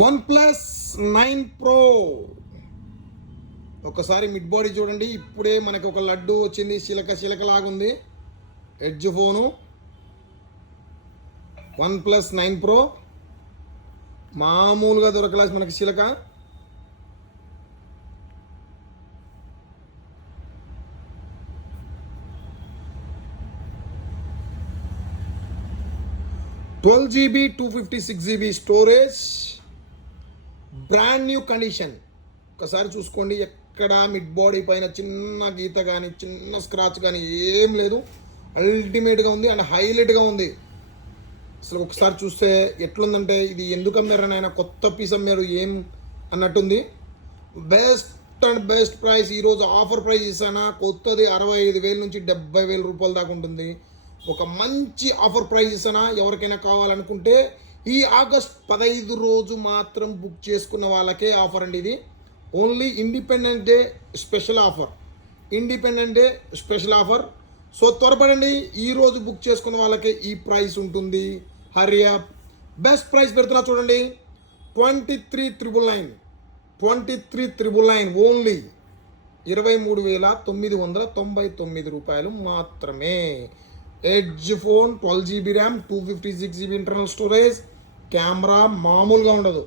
OnePlus 9 Pro ఒకసారి mid body చూడండి. ఇప్పుడే మనకి ఒక లడ్డు వచ్చింది, చిలక లాగుంది. ఎడ్జ్ ఫోను OnePlus 9 Pro మామూలుగా దొరకలేదు మనకి చిలక. GB 256GB storage, brand new condition. ఒకసారి చూసుకోండి, ఎక్కడ మిడ్ బాడీ పైన చిన్న గీత కానీ చిన్న స్క్రాచ్ కానీ ఏం లేదు. అల్టిమేట్గా ఉంది అండ్ హైలైట్గా ఉంది. అసలు ఒకసారి చూస్తే ఎట్లుందంటే ఇది ఎందుకు అమ్మారని ఆయన కొత్త పీస్ అమ్మారు ఏం అన్నట్టుంది. Best and best price. ఈరోజు ఆఫర్ ప్రైస్ ఇస్తానా, కొత్తది 65,000 నుంచి 70,000 రూపాయల దాకా ఉంటుంది. ఒక మంచి ఆఫర్ ప్రైస్ ఇస్తానా, ఎవరికైనా కావాలనుకుంటే ఈ ఆగస్ట్ 15 రోజు మాత్రం బుక్ చేసుకున్న వాళ్ళకే ఆఫర్ అండి. ఇది only independence day special offer. Independent day special offer. So త్వరపడండి, ఈరోజు బుక్ చేసుకున్న వాళ్ళకే ఈ ప్రైస్ ఉంటుంది. హరియప్. బెస్ట్ ప్రైస్ పెడుతున్నా చూడండి, 23,999. 23,999 ఓన్లీ 23,999 రూపాయలు మాత్రమే. Edge phone, 12GB RAM, 256GB internal storage, camera మామూలుగా ఉండదు.